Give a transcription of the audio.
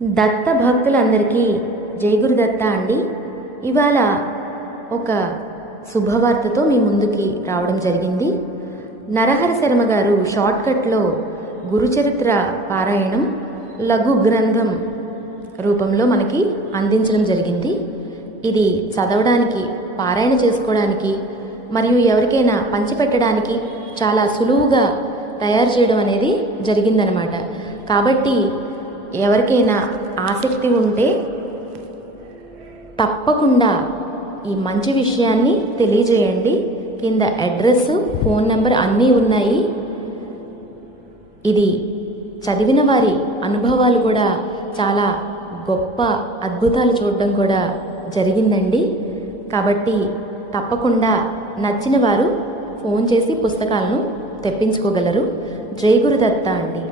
దత్త భక్తులందరికీ జై గురుదత్త అండి. ఇవాళ ఒక శుభవార్తతో మీ ముందుకి రావడం జరిగింది. నరహరి శర్మ గారు షార్ట్కట్లో గురుచరిత్ర పారాయణం లఘు గ్రంథం రూపంలో మనకి అందించడం జరిగింది. ఇది చదవడానికి, పారాయణ చేసుకోవడానికి మరియు ఎవరికైనా పంచిపెట్టడానికి చాలా సులువుగా తయారు చేయడం అనేది జరిగిందనమాట. కాబట్టి ఎవరికైనా ఆసక్తి ఉంటే తప్పకుండా ఈ మంచి విషయాన్ని తెలియజేయండి. కింద అడ్రస్, ఫోన్ నెంబర్ అన్నీ ఉన్నాయి. ఇది చదివిన వారి అనుభవాలు కూడా చాలా గొప్ప అద్భుతాలు చూడడం కూడా జరిగిందండి. కాబట్టి తప్పకుండా నచ్చిన వారు ఫోన్ చేసి పుస్తకాలను తెప్పించుకోగలరు. జై గురుదత్త అండి.